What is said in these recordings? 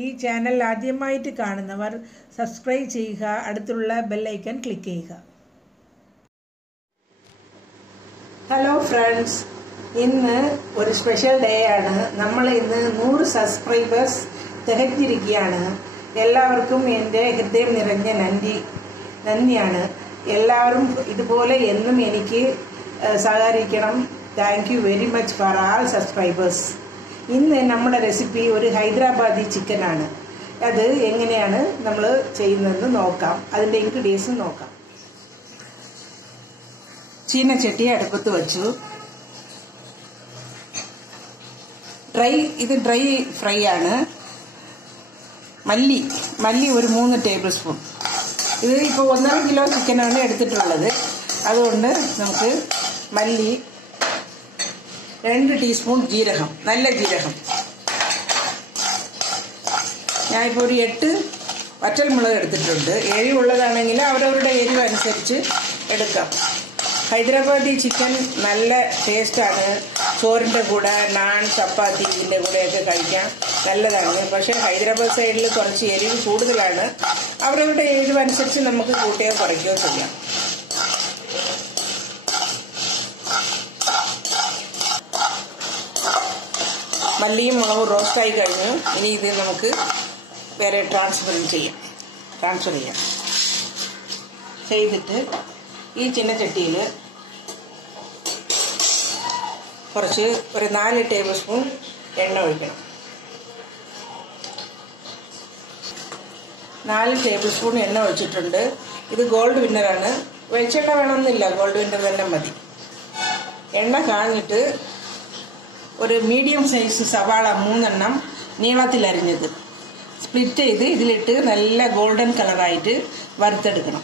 ഈ ചാനൽ ആദ്യമായിട്ട് കാണുന്നവർ സബ്സ്ക്രൈബ് ചെയ്യുക, അടുത്തുള്ള ബെൽ ഐക്കൺ ക്ലിക്ക് ചെയ്യുക. ഹലോ ഫ്രണ്ട്സ്, ഇന്ന് ഒരു സ്പെഷ്യൽ ഡേ ആണ്. നമ്മൾ ഇന്ന് 100 സബ്സ്ക്രൈബേഴ്സ് തികഞ്ഞിരിക്കുകയാണ്. എല്ലാവർക്കും എൻ്റെ ഹൃദയം നിറഞ്ഞ നന്ദിയാണ്. എല്ലാവരും ഇതുപോലെ എന്നും എനിക്ക് സഹകരിക്കണം. Thank you very much for all subscribers. ഇന്ന് നമ്മുടെ റെസിപ്പി ഒരു ഹൈദരാബാദി ചിക്കനാണ്. അത് എങ്ങനെയാണ് നമ്മൾ ചെയ്യുന്നതെന്ന് നോക്കാം. അതിൻ്റെ ഇൻഗ്രീഡിയൻസ് നോക്കാം. ചീനച്ചട്ടി അടുപ്പത്ത് വെച്ചു. ഇത് ഡ്രൈ ഫ്രൈ ആണ്. മല്ലി ഒരു 3 ടേബിൾ സ്പൂൺ. ഇത് ഇപ്പോൾ 1.5 കിലോ ചിക്കനാണ് എടുത്തിട്ടുള്ളത്. അതുകൊണ്ട് നമുക്ക് മല്ലി, 2 ടീസ്പൂൺ ജീരകം, നല്ല ജീരകം. ഞാനിപ്പോൾ ഒരു 8 വറ്റൽമുളക് എടുത്തിട്ടുണ്ട്. എരിവുള്ളതാണെങ്കിൽ അവരവരുടെ എരിവ് അനുസരിച്ച് എടുക്കാം. ഹൈദരാബാദി ചിക്കൻ നല്ല ടേസ്റ്റാണ്. ചോറിൻ്റെ കൂടെ, നാൻ, ചപ്പാത്തി ഇതിൻ്റെ കൂടെയൊക്കെ കഴിക്കാൻ നല്ലതാണ്. പക്ഷേ ഹൈദരാബാദ് സൈഡിൽ കുറച്ച് എരിവ് കൂടുതലാണ്. അവരവരുടെ എരിവ് അനുസരിച്ച് നമുക്ക് കൂട്ടുകയോ കുറയ്ക്കുകയോ ചെയ്യാം. മല്ലിയും മുളകും റോസ്റ്റായി കഴിഞ്ഞു. ഇനി ഇത് നമുക്ക് വേറെ ട്രാൻസ്ഫർ ചെയ്യാം. ചെയ്തിട്ട് ഈ ചീനച്ചട്ടിയിൽ ഒരു 4 ടേബിൾ സ്പൂൺ എണ്ണ ഒഴിക്കണം. 4 ടേബിൾ സ്പൂൺ എണ്ണ ഒഴിച്ചിട്ടുണ്ട്. ഇത് ഗോൾഡ് വിന്നറാണ്. വെളിച്ചെണ്ണ വേണമെന്നില്ല, ഗോൾഡ് വിന്നർ തന്നെ മതി. എണ്ണ കാഞ്ഞിട്ട് ഒരു മീഡിയം സൈസ് സവാള 3 എണ്ണം നീളത്തിൽ അരിഞ്ഞത് സ്പ്ലിറ്റ് ചെയ്ത് ഇതിലിട്ട് നല്ല ഗോൾഡൻ കളറായിട്ട് വറുത്തെടുക്കണം.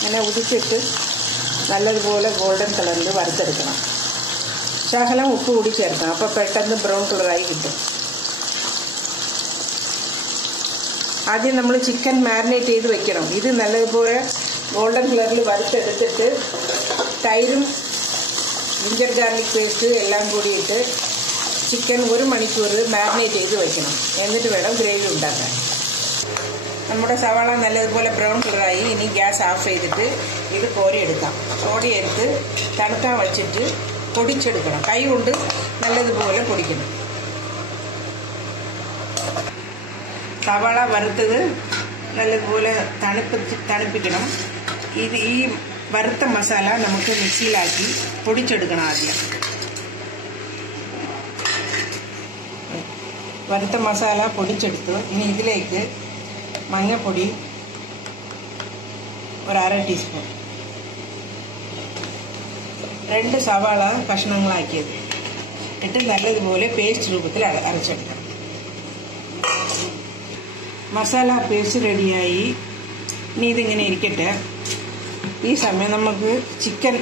അങ്ങനെ ഉദിച്ചിട്ട് നല്ലതുപോലെ ഗോൾഡൻ കളറിൽ വറുത്തെടുക്കണം. ശകലം ഉപ്പ് കൂടി ചേർക്കണം. അപ്പോൾ പെട്ടെന്ന് ബ്രൗൺ കളറായി കിട്ടും. ആദ്യം നമ്മൾ ചിക്കൻ മാരിനേറ്റ് ചെയ്ത് വെക്കണം. ഇത് നല്ലതുപോലെ ഗോൾഡൻ കളറിൽ വറുത്തെടുത്തിട്ട് തൈരും ജിഞ്ചർ ഗാർലിക് പേസ്റ്റ് എല്ലാം കൂടിയിട്ട് ചിക്കൻ 1 മണിക്കൂർ മാരിനേറ്റ് ചെയ്ത് വെക്കണം. എന്നിട്ട് വേണം ഗ്രേവി ഉണ്ടാക്കാൻ. നമ്മുടെ സവാള നല്ലതുപോലെ ബ്രൗൺ കളറായി. ഇനി ഗ്യാസ് ഓഫ് ചെയ്തിട്ട് ഇത് കോരിയെടുക്കാം. കോരിയെടുത്ത് തണുക്കാൻ വച്ചിട്ട് പൊടിച്ചെടുക്കണം. കൈ കൊണ്ട് നല്ലതുപോലെ പൊടിക്കണം. സവാള വറുത്തത് നല്ലതുപോലെ തണുപ്പിക്കണം. ഈ വറുത്ത മസാല നമുക്ക് മിക്സിയിലാക്കി പൊടിച്ചെടുക്കണം. ആദ്യം വറുത്ത മസാല പൊടിച്ചെടുത്തു. ഇനി ഇതിലേക്ക് മഞ്ഞൾപ്പൊടി ഒരു 1/2 ടീസ്പൂൺ, 2 സവാള കഷ്ണങ്ങളാക്കിയത് ഇട്ട് നല്ലതുപോലെ പേസ്റ്റ് രൂപത്തിൽ അരച്ചെടുക്കണം. മസാല പേസ്റ്റ് റെഡിയായി. ഇനി ഇതിങ്ങനെ ഇരിക്കട്ടെ. ഈ സമയം നമുക്ക് ചിക്കൻ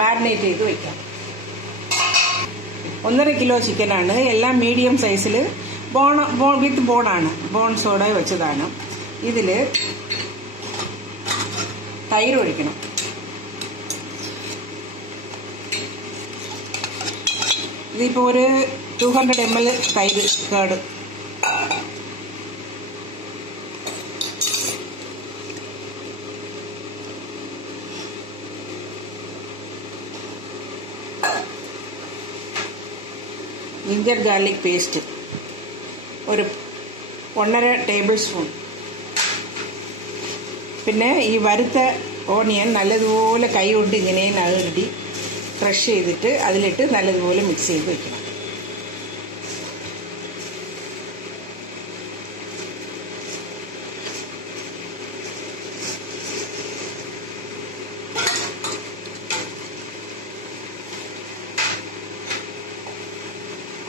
മാരിനേറ്റ് ചെയ്ത് വയ്ക്കാം. 1.5 കിലോ ചിക്കനാണ്. എല്ലാം മീഡിയം സൈസിൽ വിത്ത് ബോണാണ്, ബോൺസോടെ വെച്ചതാണ്. ഇതിൽ തൈര് ഒഴിക്കണം. ഇതിപ്പോൾ ഒരു 200 ml തൈര് കേട്. ജിഞ്ചർ ഗാർലിക് പേസ്റ്റ് ഒരു 1.5 ടേബിൾ സ്പൂൺ. പിന്നെ ഈ വറുത്ത ഓണിയൻ നല്ലതുപോലെ കൈ കൊണ്ട് ഇങ്ങനെ നകർത്തി ക്രഷ് ചെയ്തിട്ട് അതിലിട്ട് നല്ലതുപോലെ മിക്സ് ചെയ്ത് വെക്കണം.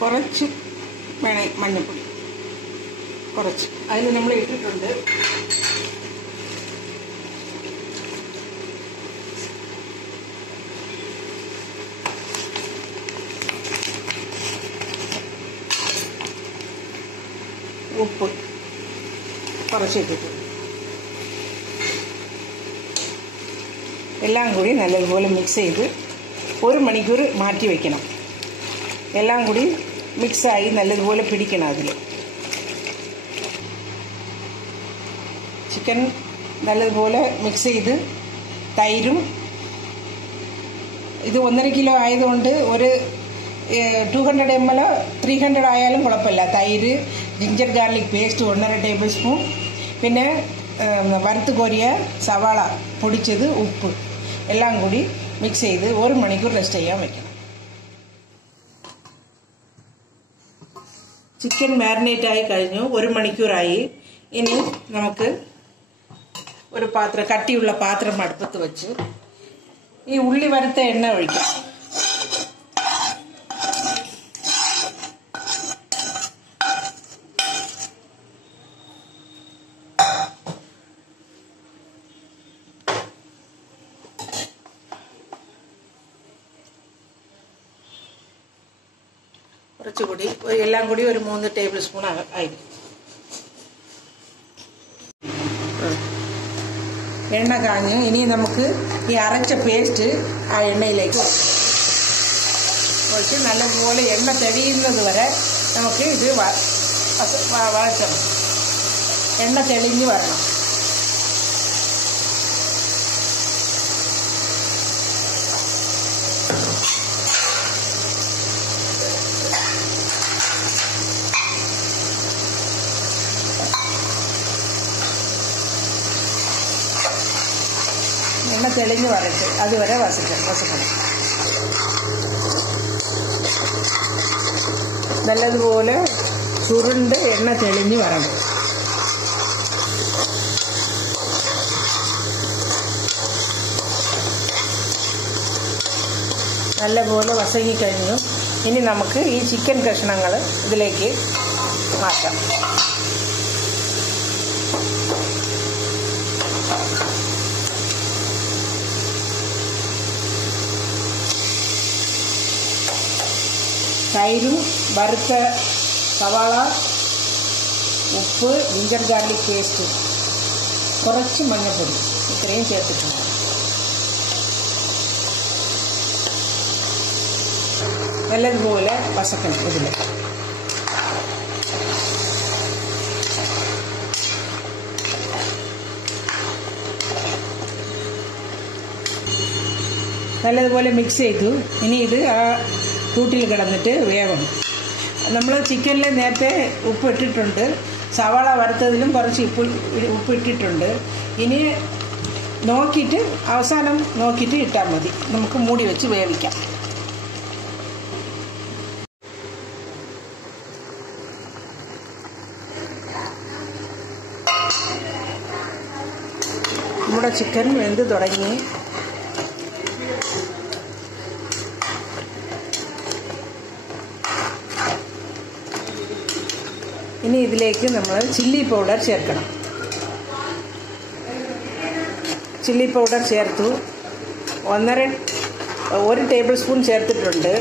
കുറച്ച് വേണേ മഞ്ഞൾപ്പൊടി കുറച്ച് അതിൽ നമ്മൾ ഇട്ടിട്ടുണ്ട്. ഉപ്പ് കുറച്ചിട്ടിട്ടുണ്ട്. എല്ലാം കൂടി നല്ലതുപോലെ മിക്സ് ചെയ്ത് 1 മണിക്കൂർ മാറ്റി വയ്ക്കണം. എല്ലാം കൂടി മിക്സായി നല്ലതുപോലെ പിടിക്കണം. അതിൽ ചിക്കൻ നല്ലതുപോലെ മിക്സ് ചെയ്ത് തൈരും, ഇത് 1.5 കിലോ ആയതുകൊണ്ട് ഒരു 200 ml 300 ആയാലും കുഴപ്പമില്ല. തൈര്, ginger garlic paste 1.5 table spoon, പിന്നെ വറുത്ത് കോരിയ സവാള പൊടിച്ചത്, ഉപ്പ് എല്ലാം കൂടി മിക്സ് ചെയ്ത് 1 മണിക്കൂർ റെസ്റ്റ് ചെയ്യാൻ വയ്ക്കണം. ചിക്കൻ മാരിനേറ്റ് ആയി കഴിഞ്ഞു, 1 മണിക്കൂറായി. ഇനി നമുക്ക് ഒരു കട്ടിയുള്ള പാത്രം അടുപ്പത്ത് വെച്ച് ഈ ഉള്ളി വറുത്ത എണ്ണ ഒഴിക്കാം. കുറച്ചുകൂടി എല്ലാം കൂടി ഒരു 3 ടേബിൾ സ്പൂൺ ആയിരിക്കും. എണ്ണ കാഞ്ഞ് ഇനി നമുക്ക് ഈ അരച്ച പേസ്റ്റ് ആ എണ്ണയിലേക്ക് ഒഴിച്ച് നല്ലപോലെ എണ്ണ തെളിയുന്നത് വരെ നമുക്ക് ഇത് വഴറ്റണം. എണ്ണ തെളിഞ്ഞ് വരണം. എണ്ണ തെളിഞ്ഞ് വരട്ടെ, അതുവരെ വസക്കണം. നല്ലതുപോലെ ചുരുണ്ട് എണ്ണ തെളിഞ്ഞ് വരണം. നല്ലപോലെ വസങ്ങിക്കഴിഞ്ഞു. ഇനി നമുക്ക് ഈ ചിക്കൻ കഷ്ണങ്ങൾ ഇതിലേക്ക് മാറ്റാം. തൈരും, വറുത്ത സവാള, ഉപ്പ്, ജിഞ്ചർ ഗാർലിക് പേസ്റ്റ്, കുറച്ച് മഞ്ഞൾപ്പൊടി, ഇത്രയും ചേർത്തിട്ടുണ്ട്. നല്ലതുപോലെ വസക്കണം. ഇതിൽ നല്ലതുപോലെ മിക്സ് ചെയ്തു. ഇനി ഇത് ആ കൂട്ടിൽ കിടന്നിട്ട് വേവണം. നമ്മൾ ചിക്കനിൽ നേരത്തെ ഉപ്പ് ഇട്ടിട്ടുണ്ട്, സവാള വറുത്തതിലും കുറച്ച് ഉപ്പ് ഇട്ടിട്ടുണ്ട്. ഇനി നോക്കിയിട്ട് അവസാനം നോക്കിയിട്ട് ഇട്ടാൽ മതി. നമുക്ക് മൂടി വെച്ച് വേവിക്കാം. നമ്മുടെ ചിക്കൻ വെന്ത് തുടങ്ങി. ഇനി ഇതിലേക്ക് നമ്മൾ ചില്ലി പൗഡർ ചേർക്കണം. ചില്ലി പൗഡർ ചേർത്തു. 1 ടേബിൾ സ്പൂൺ ചേർത്തിട്ടുണ്ട്.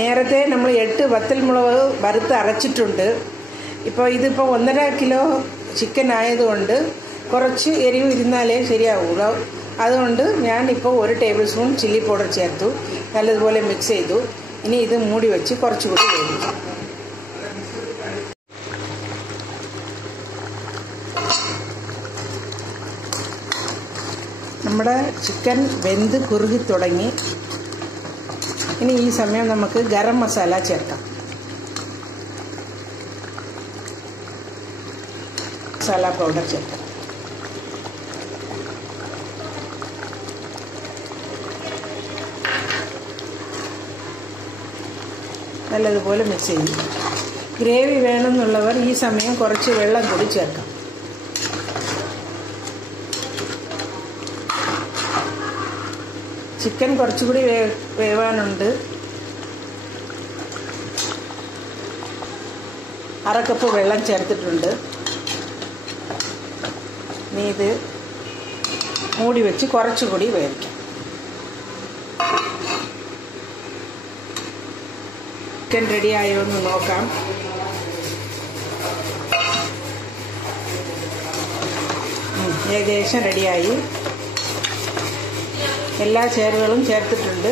നേരത്തെ നമ്മൾ 8 വത്തൽമുളക് വറുത്ത് അരച്ചിട്ടുണ്ട്. ഇതിപ്പോൾ 1.5 കിലോ ചിക്കൻ ആയതുകൊണ്ട് കുറച്ച് എരിവ് ഇരുന്നാലേ ശരിയാവുള്ളൂ. അതുകൊണ്ട് ഞാനിപ്പോൾ 1 ടേബിൾ സ്പൂൺ ചില്ലി പൗഡർ ചേർത്തു. നല്ലതുപോലെ മിക്സ് ചെയ്തു. ഇനി ഇത് മൂടി വെച്ച് കുറച്ചുകൂടി വേവിക്കാം. നമ്മുടെ ചിക്കൻ വെന്ത് കുറുകി തുടങ്ങി. ഇനി ഈ സമയം നമുക്ക് ഗരം മസാല ചേർക്കാം. മസാല പൗഡർ ചേർക്കാം. നല്ലതുപോലെ മിക്സ് ചെയ്യും. ഗ്രേവി വേണമെന്നുള്ളവർ ഈ സമയം കുറച്ച് വെള്ളം കൂടി ചേർക്കാം. ചിക്കൻ കുറച്ചുകൂടി വേവാനുണ്ട്. 1/2 കപ്പ് വെള്ളം ചേർത്തിട്ടുണ്ട്. ഇനി ഇത് മൂടി വെച്ച് കുറച്ചുകൂടി വേവിക്കാം. ചിക്കൻ റെഡിയായോ എന്ന് നോക്കാം. ഏകദേശം റെഡിയായി. എല്ലാ ചേരുവകളും ചേർത്തിട്ടുണ്ട്.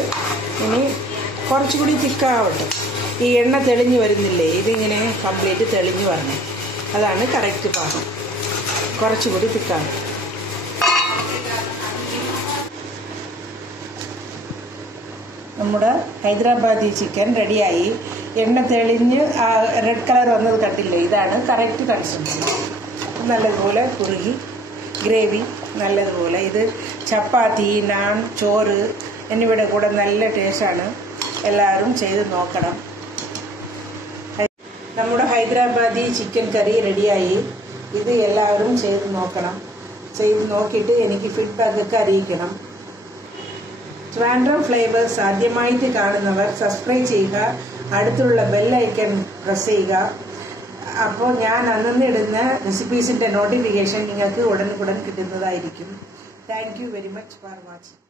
ഇനി കുറച്ചുകൂടി തിക്കാവട്ടെ. ഈ എണ്ണ തെളിഞ്ഞ് വരുന്നില്ലേ, ഇതിങ്ങനെ കംപ്ലീറ്റ് തെളിഞ്ഞ് വരണം. അതാണ് കറക്റ്റ് പാകം. കുറച്ചുകൂടി തിക്കാവും. നമ്മുടെ ഹൈദരാബാദി ചിക്കൻ റെഡിയായി. എണ്ണ തെളിഞ്ഞ് റെഡ് കളർ വന്നത് കണ്ടില്ലേ, ഇതാണ് കറക്റ്റ് കൺസിസ്റ്റൻസി. നല്ലതുപോലെ കുറുകി ഗ്രേവി നല്ലതുപോലെ. ഇത് ചപ്പാത്തി, നാൻ, ചോറ് എന്നിവയുടെ കൂടെ നല്ല ടേസ്റ്റാണ്. എല്ലാവരും ചെയ്ത് നോക്കണം. നമ്മുടെ ഹൈദരാബാദി ചിക്കൻ കറി റെഡിയായി. ഇത് എല്ലാവരും ചെയ്ത് നോക്കണം. ചെയ്ത് നോക്കിയിട്ട് എനിക്ക് ഫീഡ്ബാക്കൊക്കെ അറിയിക്കണം. ട്രാൻഡ്രം ഫ്ലേവേഴ്സ് ആദ്യമായിട്ട് കാണുന്നവർ സബ്സ്ക്രൈബ് ചെയ്യുക. അടുത്തുള്ള ബെൽ ഐക്കൺ പ്രസ് ചെയ്യുക. അപ്പോൾ ഞാൻ അന്നിടുന്ന റെസിപ്പീസിൻ്റെ നോട്ടിഫിക്കേഷൻ നിങ്ങൾക്ക് ഉടൻ കിട്ടുന്നതായിരിക്കും. Thank you very much for watching.